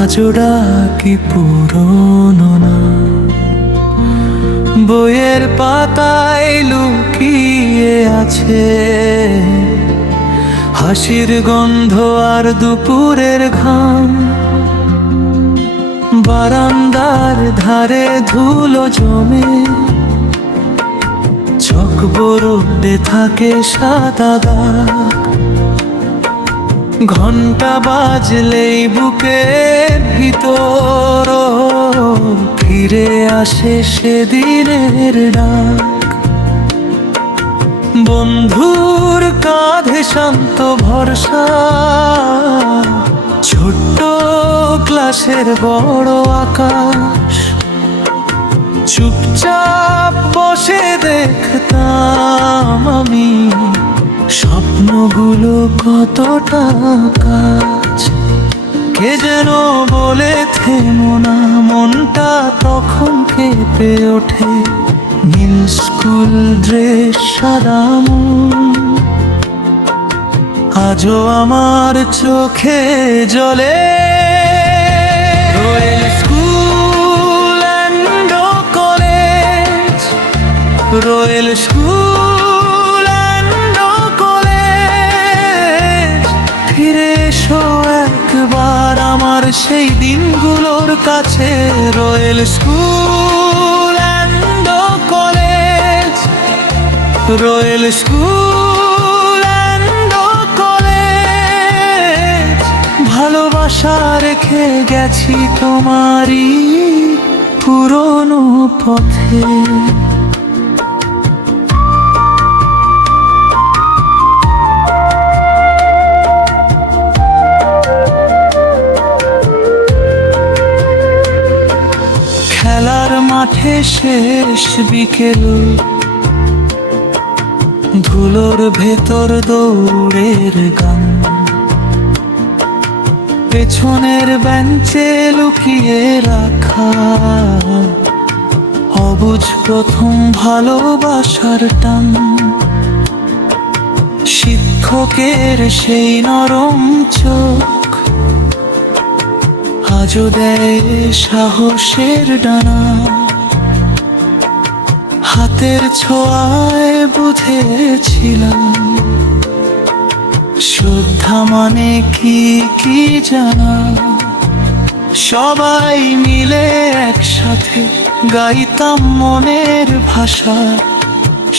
আজোড়া কি পুরনো না? বইয়ের পাতায় লুকিয়ে আছে হাসির গন্ধ আর দুপুরের ঘাম। বারান্দার ধারে ধুলো জমে চকবরুডে থাকে সাদা দাগ। ঘন্টা বাজলেই বুকের ভিতর ফিরে আসে সেদিনের ডাক। বন্ধুর কাঁধে শান্ত ভরসা, ছোট্ট ক্লাসের বড় আকাশ। চুপচাপ বসে দেখতাম আমি স্বপ্নগুলো কতটা কাছ। কে যেন বলে থেমো না, মনটা তখন কেঁপে ওঠে। নীল স্কুল ড্রেস সাদা মন আজও আমার চোখে জ্বলে। Royal school and college, royal school and college. ফিরে এসো একবার আমার সেই দিনগুলোর কাছে। Royal school and college, royal school and college. ভালোবাসা রেখে গেছি তোমারই পুরনো পথে। খেলার মাঠে শেষ বিকেল, ধুলোর ভেতর দৌড়ের গান। পেছনের বেঞ্চে লুকিয়ে রাখা অবুঝ প্রথম ভালোবাসার টান। শিক্ষকের সেই নরম চোখ আজও দেয় সাহসের ডানা। হাতের ছোঁয়ায় বুঝেছিলাম শ্রদ্ধা মানে কি কি জানা। সবাই মিলে একসাথে গাইতাম মনের ভাষা।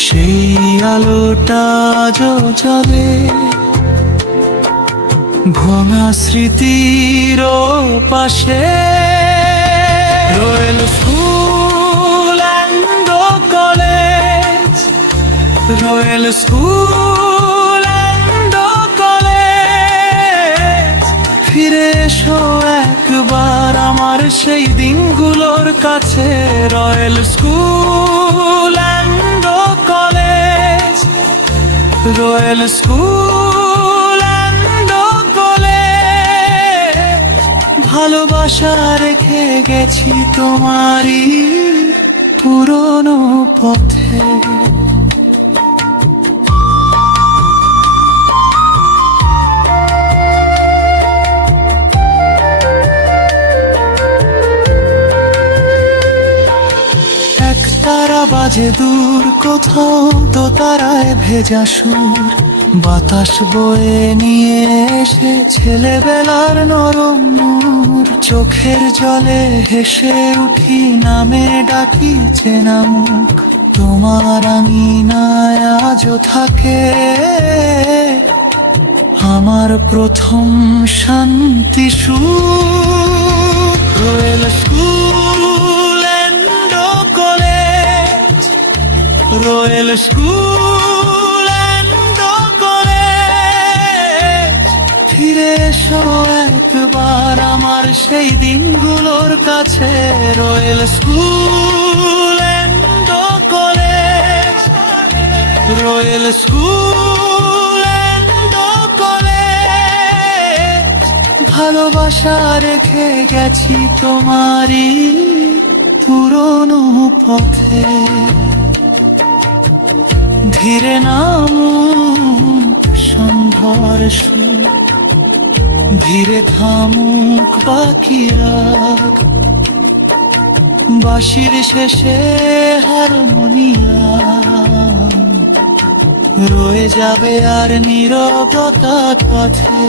সেই আলোটা আজও জ্বলে ভাঙা স্মৃতির পাশে। Royal school and college, royal school and college. ফিরে এসো একবার আমার সেই দিনগুলোর কাছে। Royal school and college, royal school and college. ভালোবাসা রেখে গেছি তোমারই পুরনো পথে। তারা বাজে দূর কোথাও, তো তারায় ভেজা সুর। বাতাস বয়ে নিয়ে এসে ছেলেবেলার নরম নূর। চোখের জলে হেসে উঠি, নামে ডাকি চেনা মুখ। তোমার আঙিনায় আজও থাকে আমার প্রথম শান্তি সুর। Royal school and college, royal school and college. ফিরে এসো একবার আমার সেই দিনগুলোর কাছে। Royal school and college, royal school and college. ভালোবাসা রেখে গেছি তোমারই পুরনো পথে। ধীরে নামুন সন্ধ্যার সুর, ধীরে থামুক বাকি রাত, বাঁশির শেষে হারমোনিয়া রয়ে যাবে আর নীরবতা পথে।